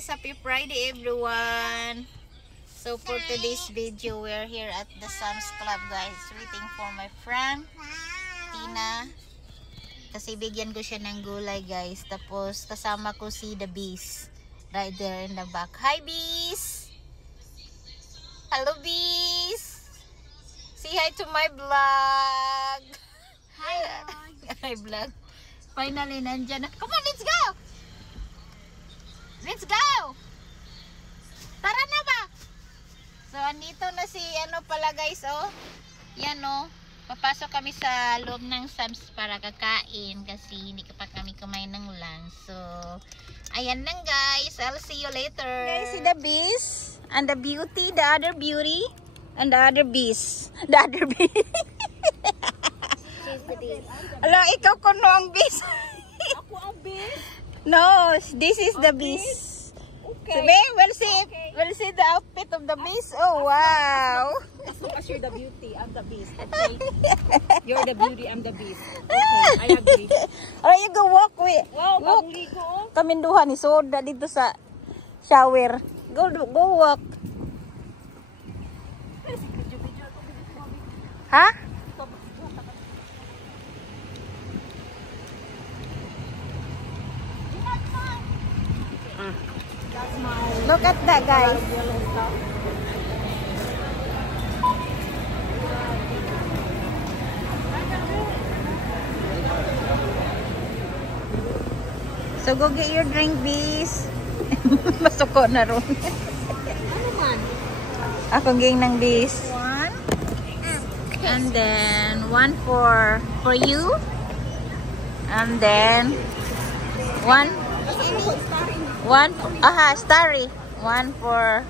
guys, happy Friday everyone. So for today's video, we're here at the Sam's Club guys, waiting for my friend Tina. Kasi bigyan ko siya ng gulay guys. Tapos kasama ko si The Beast right there in the back. Hi Beast! Hello Beast! Say hi to my vlog! Hi vlog! Hi vlog! Finally nandyan na. Come on, let's go! Let's go! Tara na ba? So andito na si ano pala guys, oh. Yan oh. Papasok kami sa loob ng Sam's para kakain kasi hindi pa kami kumain ng lunch. So ayan lang guys. I'll see you later. Guys, see the beast and the beauty, the other beauty and the other beast. The other beast. She's the beast. Ala, ikaw kuno ang beast. Ako ang beast. No, this is the beast. Okay. So, we'll see the outfit of the beast. Oh, wow. As long as you're the beauty, I'm the beast. Okay? You're the beauty, I'm the beast. Okay, I agree. Alright, you go walk. Wow, Walk. bagong ligo. Kaminduhan ni Soda dito sa shower. Go walk. Ha? Look at that guys. So go get your drink, bees. Masuko na ron. Ano man? Ako ging ng bees. One. And then one for you. And then one starry. One for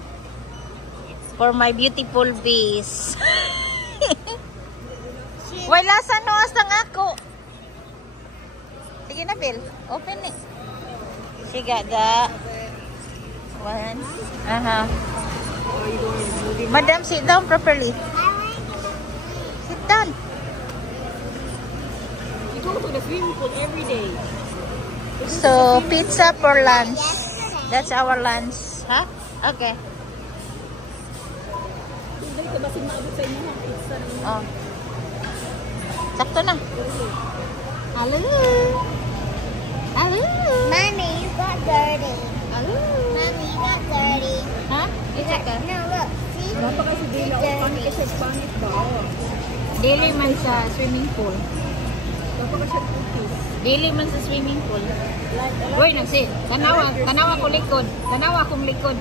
my beautiful bees. Why lasa no asang ako? Sige na, Bill. Open it. She got that. One. Madam, sit down properly. Sit down. You go to the swimming pool every day. So, pizza for lunch. That's our lunch. Huh? Okay. Hindi ka ba sinabot sa inyo ng pizza? Oh. Sakto na. Hello. Hello. Mommy, you got dirty. Hello. Mommy, you got dirty. Huh? It's okay. No, look. See? Dapat kasi dila o panik ka sa pangit ba? Daily man sa swimming pool. Dapat ka siya cookies. Daily man sa swimming pool. Uy, nagsi. Tanawa ko likod. Tanawa kong likod.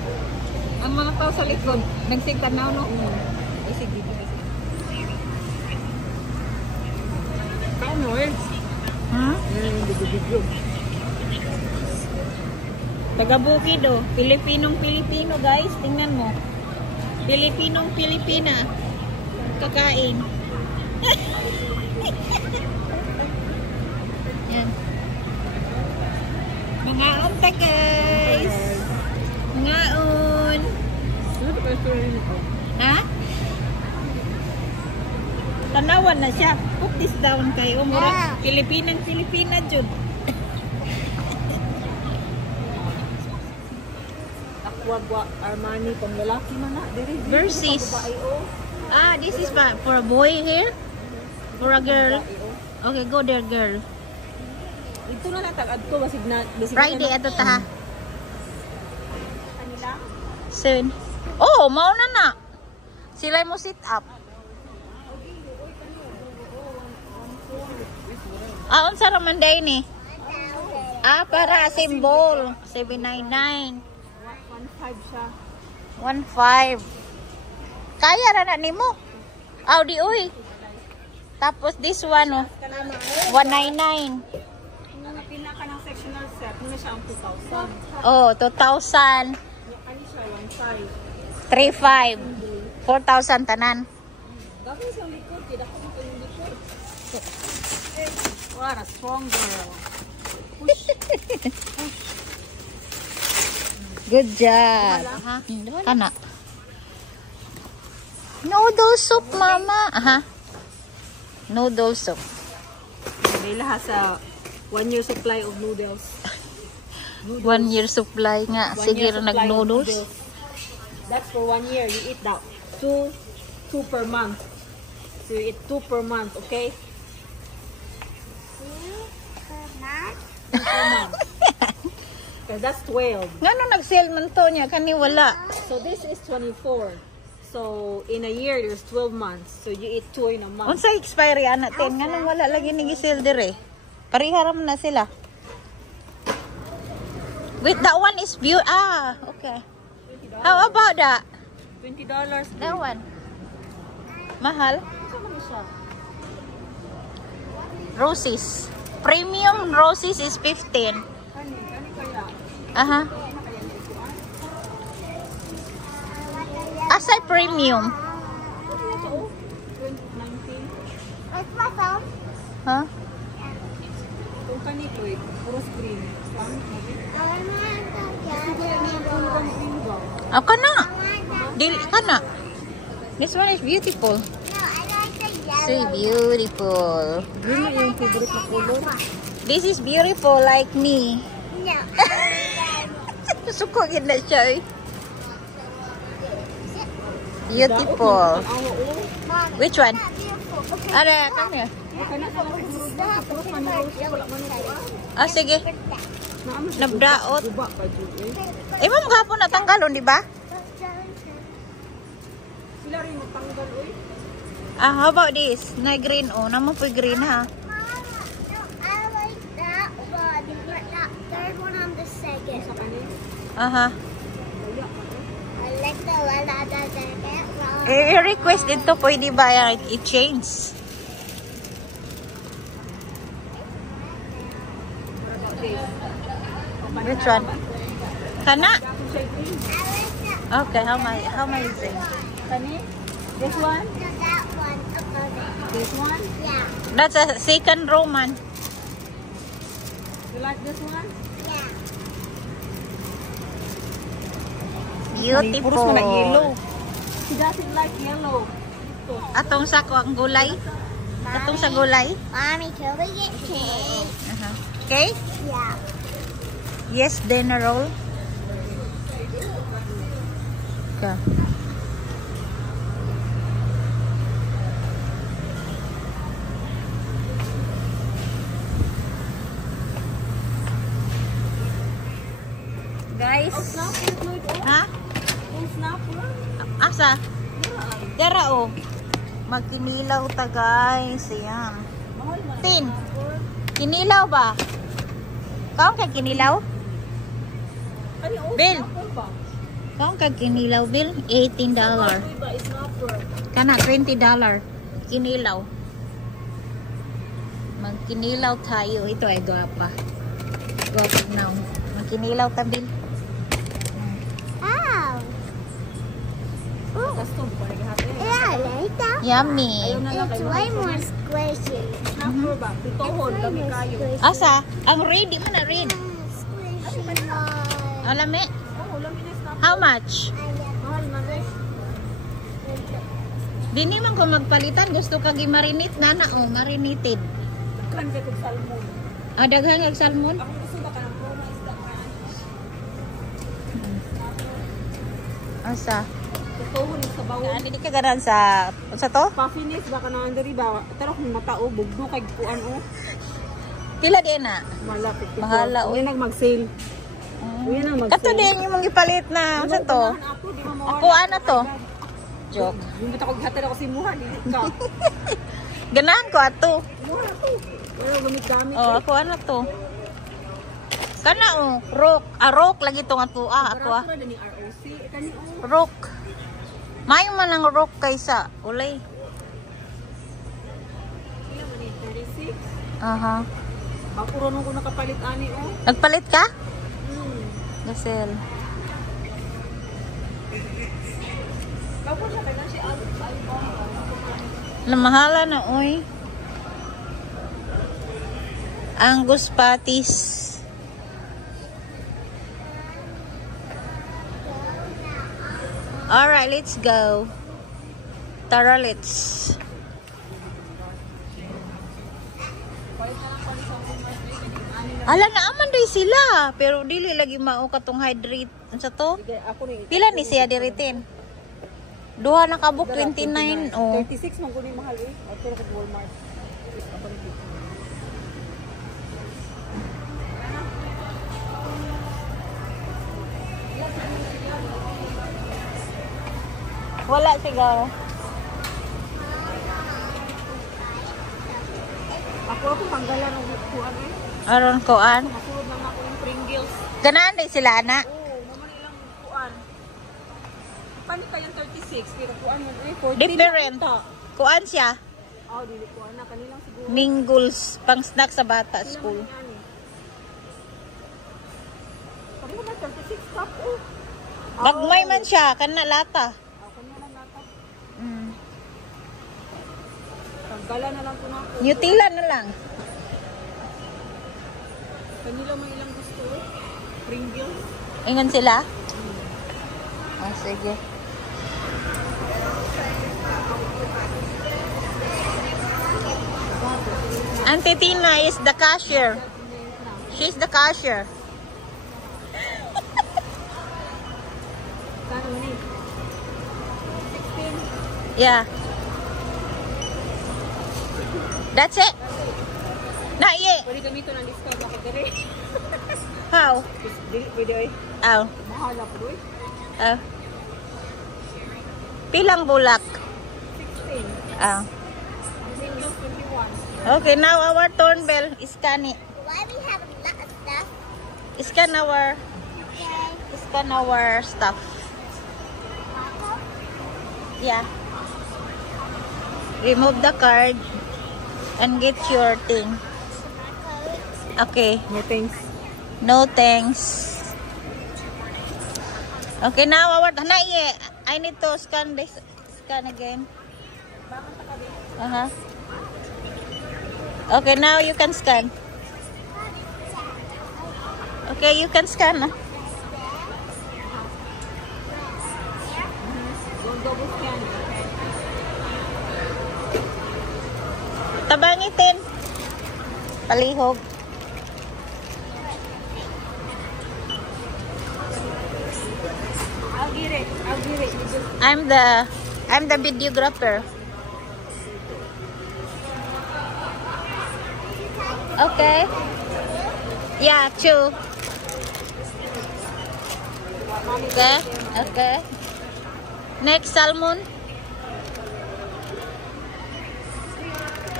Ang mga tao sa likod. Nagsig tanaw, no? Ay, sige, sige. Paano eh? Huh? Video. Taga-Bukid, oh. Pilipinong-Pilipino, guys. Tingnan mo. Pilipinong-Pilipina. Kakain. Yan. Mga unta, guys. Mga un. Ano ba kayo nito? Ha? Tanawan na siya. Put this down kayo. Mura. Pilipinang-Pilipina, Jud. Aqua Armani pang lalaki man na. Versus. Ah, this is for a boy here? For a girl? Okay, go there, girl. Ito na natagad ko. Basig na. Friday, ato ta ha. Kanila? Soon. Oh, mauna na. Sila mo sit up. Ah, unsa raman day ni? Ah, para symbol. 799. 1.5 siya. 1.5. Kaya na nimo. Aw di uy. Tapos this one oh. 199. Mga pila ka ng sectional set, muna siya ang 2,000. Oh, 2,000. Ano siya, 1.5. 3,500. 4,000 tanan. Gawin siyang likod, kaya ako mo kayong likod. What a strong girl. Push. Good job. Ha? Kana. Noodle soup, mama. Aha. Noodle soup. May lahat sa 1 year supply of noodles. Noodles. 1 year supply nga. 1 Sige year ra supply of nag-noodles. That's for 1 year. You eat that. Two per month. So you eat 2 per month, okay? 2 per month. 2 per month. Okay, that's 12. Ngano nag-sale man to niya kani wala. So this is 24. So in a year, there's 12 months. So you eat 2 in a month. Unsa expiry ana ten nganong wala lagi ni gisale dire. Parihara man na sila. Wait, that one is okay. How about that? $20. That one. Mahal. Roses. Premium roses is 15. Kani kaya? Aha. Asay premium. 19. What's my phone? Huh? Kung kani ko eh, puros green. I want the Green ba? Ah, kana. I want Dili kana. This one is beautiful. no, I like the So yellow. beautiful. Green na yung favorite na color. This is beautiful like me. No, Suko gid na siya. Eh. Beautiful. Awa o. Mommy, Which one? not beautiful. Okay. Are kana. Kana na lang siguro ba? Puros man yung rose. Wala man yung Ah sige. Naamo siya. Nabdaot. Guba pa dyan eh. Eh ma'am gapon natanggalon, di ba? Sila rin natanggal oy. Ah, how about this? Na green oh, naman po green ha. Mama, no, I like that one, but that third one on the second. Sa kani. Aha. Kaya pa eh. I like the one on the second one. I-request dito pwede ba i-change? Which one? Kana? I like the, Okay, how much is it? Kani? This one? that one above it. This one? Yeah, That's a second Roman. You like this one? yeah. Puros mo na yellow. Beautiful. She doesn't like yellow. Ito. Atong sa ang gulay. Atong sa gulay. Mommy, can we get cake? Aha. Okay? Yeah. Yes, dinner roll. Okay. Guys, Snapper, Lloyd, oh. ha? Yung snapper. Asa? Dara oh. Magkinilaw ta guys. Ayan. Mahal man. Tin. Kinilaw ba? Kaon kay kinilaw? Kani, oh, Bill. snapper ba? Kaon kay kinilaw bill? $18. Uy ba, is snapper. Kana $20. Kinilaw. Magkinilaw tayo. Ito ay guwapa. Guwapa now. Magkinilaw ta bill. Oh. Custom pa nagahati. Yeah, I like that. Yummy. Ayaw na lang It's kayo. way more squishy. Snapper ba? Pitohon, dami kayo. Asa? Ang red, di man na red. Squishy one. Alame? Oh, lamin na snapper. How much? Mahal man eh. Dini man ko magpalitan. Gusto ka gimarinate na na. Oh, marinated. Kan ka kong salmon. Ah, daghang ang salmon. Ako gusto ba ka ng promo isda ka? Asa? Pitohon sa bawon. Hindi ka ganan sa to? Pa-finish ba ka na andari ba? Tarok ng matao, bugdo kay kuan o. Pila din na? Malapit. Mahala, Uy nag mag-sale. Uy nang mag-sale. Kato din yung mga ipalit na. Sa to? Ako, di ba mawala? Ako, ano to? Joke. Yung bita ko gihatid ako si Muha, di ka. Ganahan ko ato. Muha to. Pero gamit-gamit. Oh, ako ano to? Kana oh, rock. Ah, rock lagi to nga to. Ah, ako ah. Para ni ROC. Kani o. Rock. Mayo man ang rock kaysa ulay. Iya man ni 36. Aha. Ako ron ko nakapalit ani o. Nagpalit ka? Hmm. Gasel. Bago siya kailan si Album. Namahala na oy. Angus patties. Alright, let's go. Tara, let's. Ala na aman day sila, pero dili lagi mao katong hydrate sa to. Ako ni Pila ni siya diritin? Duha na kabuk 29 oh. 36 man ko ni mahal eh. Ato ko Walmart. Wala siguro. Ako tanggalan ng kuan eh. Aron koan. Masulod lang ako ng Pringles. Ganaan day sila ana. Oo, naman ilang kuan. Paano pa yung 36? Pero kuan mo eh 14. Different. Kuan siya. Oh, dili kuan na kanilang siguro. Mingles pang snack sa bata school. Kami naman 36 cup oh. Gagmay man siya kana lata. Kanya lang nata. Mm. Tanggalan na lang ko na ako. Nutella na lang. Kanila may ilang gusto eh. Pringles. Ingon sila? Ah, sige. Auntie Tina is the cashier. She's the cashier. Kano ni? 16. Yeah. That's it? Not yet. Pwede gamito ng discount ako dere. How? Dili pwede eh. Oh. Mahal na po eh. Oh. Pilang bulak? 16. Oh. Pringles 21. Okay, now our turn bell. Scan it. Why we have a lot of stuff? Scan our stuff. Yeah. Remove the card and get your thing. Okay. No thanks. No thanks. Okay, now our I need to scan this. Scan again. Okay, now you can scan. Okay, you can scan. Don't double scan. Tabangitin. Palihog. I'll get it. You just I'm the videographer. Okay. Yeah, two. Okay. Okay. Next salmon.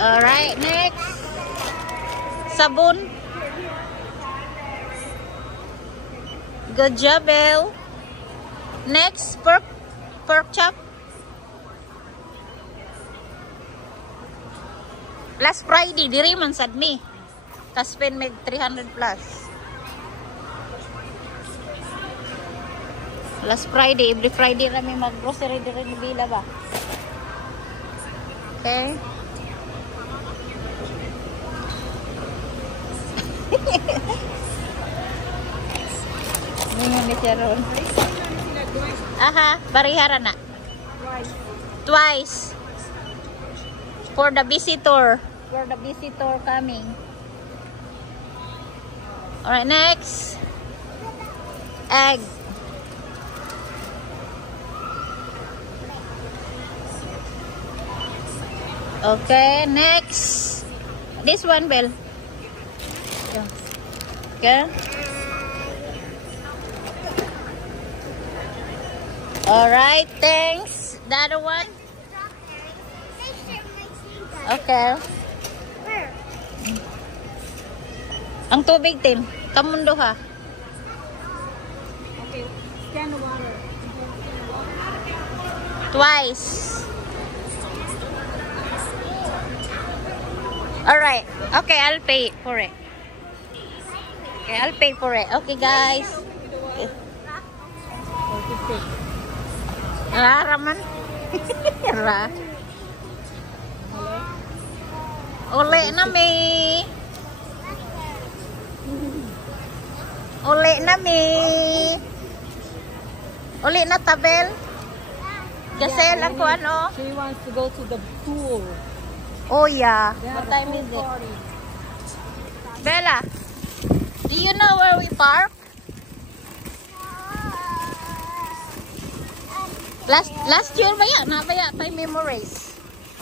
All right. Next sabon. Good job, Belle. Next pork chop. Last Friday, diri man sad me. Kaspin meg 300 plus. Last Friday, every Friday kami mag-grocery diri ni Bila ba? Okay. Ngayon ni Sharon. Aha, barihara na. Twice. For the visitor. For the visitor coming. Alright, next. Egg. Okay, next. This one, Belle. Okay. Alright, thanks. The other one? Okay. Where? Ang tubig, Tim. Kamundo ha. okay. Scan water. Twice. Alright. Okay, I'll pay for it. Okay, I'll pay for it. Okay, guys. Raman. Ra. Uli na mi. Uli na mi. Uli na tabel. Gasel ako ano. She wants to go to the pool. Oh yeah. Yeah, What the time pool is it? party. Bella, do you know where we park? Last year ba yan? Nabaya tayo memories.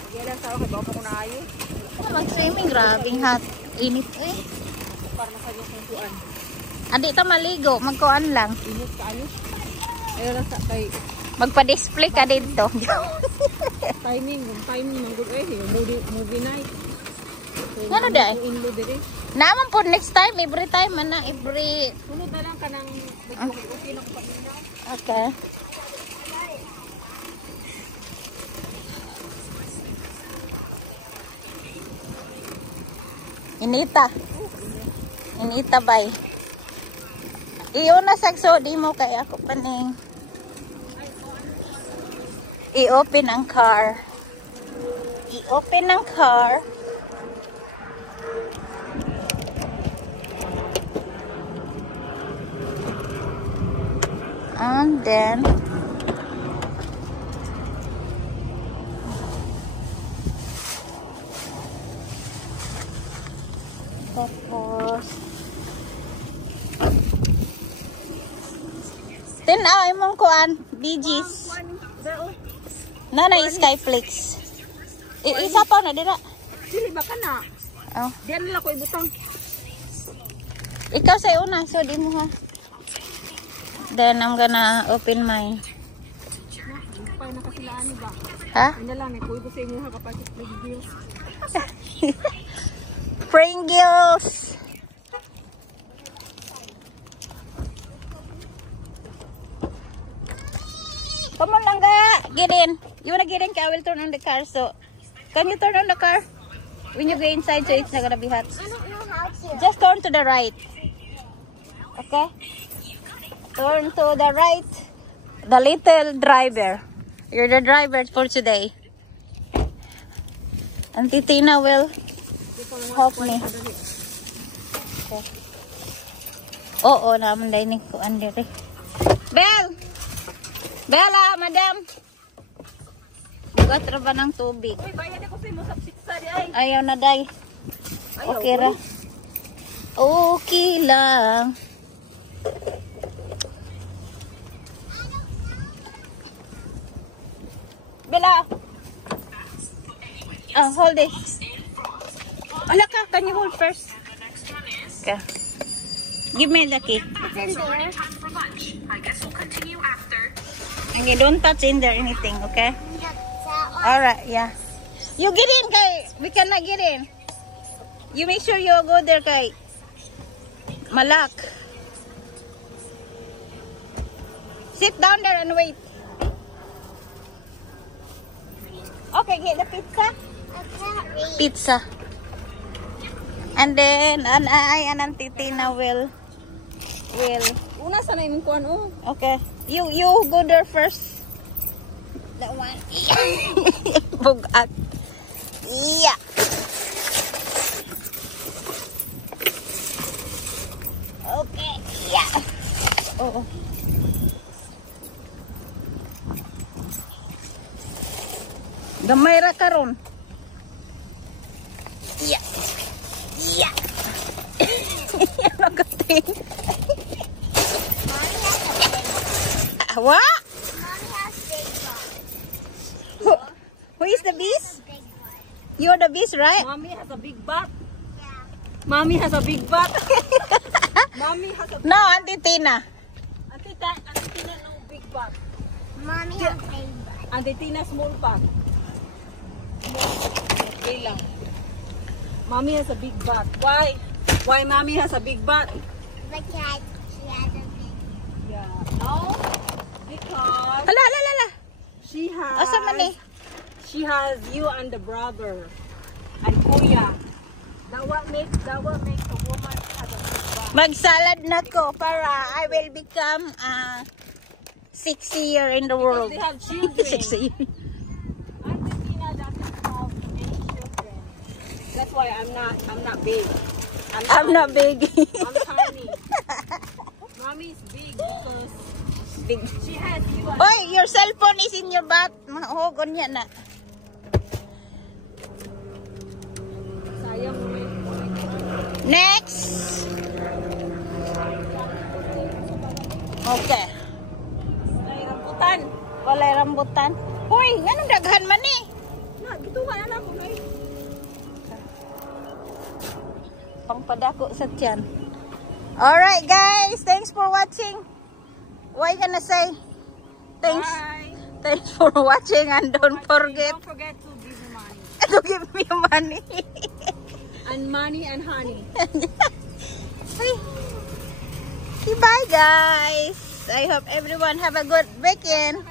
Kailan sa ako, bawa ko na ayo. Mag-swimming, grabing hot. Init eh. Para makagawin kong kuan. Andi ta maligo, magkuan lang. Init ka ayo. Ayaw lang sa kay Magpa-display ka dito. timing manggod eh. Movie night. So, Ano day? inlo dire. Naman po next time, every time, mana, every... Sunod na lang ka ng okay na ko pagminaw. Okay. Inita bay. Iyo na sagso di mo kay ako paning. I-open ang car. I-open ang car. And then tapos tinaw imong kuan BGs na Skyflix isa pa na dira Dili ba ka na? oh Diyan nila ko ibutang. ikaw sa una so di mo ha then I'm gonna open mine Pa na kasi laani ba? ha Ina lang eh kuy ko sa imo ha kapag video. Pringles. Come on, Langga. Get in. You wanna get in? I will turn on the car. So, can you turn on the car? When you go inside, so it's not gonna be hot. I don't know how to. Just turn to the right. Okay? Turn to the right. The little driver. You're the driver for today. Auntie Tina will help me. Okay. Oo, naman dining ko under eh. Bell! Bella, madam! Bugat ra ba ng tubig? Uy, bayad ako sa imo sa pizza di ay. Ayaw na, day. Okay ra. Okay lang. Bella! Hold it. Ala ka, can you hold first? Okay. Give me the key. It's in there. And you don't touch in there anything, okay? That's that one. Alright, yeah. You get in, Kay. We cannot get in. You make sure you go there, Kay. Malak. Sit down there and wait. Okay, get the pizza. I can't read. Pizza. And then, I and Auntie Tina will. Una sa na imong kuan oh. Okay. You go there first. That one. Bugat. Yeah. Okay. Yeah. Oh. Gamay ra karon. Yeah. Yeah. Nagating. What? Mommy has big one. Who is the beast? Big one. You're the beast, right? Mommy has a big butt. Yeah. Mommy has a big butt. Mommy has a No, Auntie Tina. Auntie Tina no big butt. Mommy has big one. Auntie Tina small butt. Okay lang. Mommy has a big butt. Why? Why mommy has a big butt? Because she has a big. Yeah. No. Because Hala, hala, hala. she has. Asa man eh? She has you and the brother and Kuya. That what makes a woman has a big butt. Magsalad na ko para I will become 60 year in the world. They have children. 60 year. Auntie Tina doesn't have any children. That's why I'm not big. I'm not big. I'm tiny. Mommy's big because Big. she has you and Oy, your cell phone is in your butt. Mahugon niya na. sayang mo. Next. Okay. Ay, rambutan. Walay rambutan. Hoy, nganong daghan man ni? Na, gituwa na ako ngay. Pangpadako sa tiyan. Alright guys, thanks for watching. What you gonna say? Thanks. Bye. Thanks for watching and don't forget Don't forget to give me money. to give me money. And money and honey. Okay, bye guys. I hope everyone have a good weekend.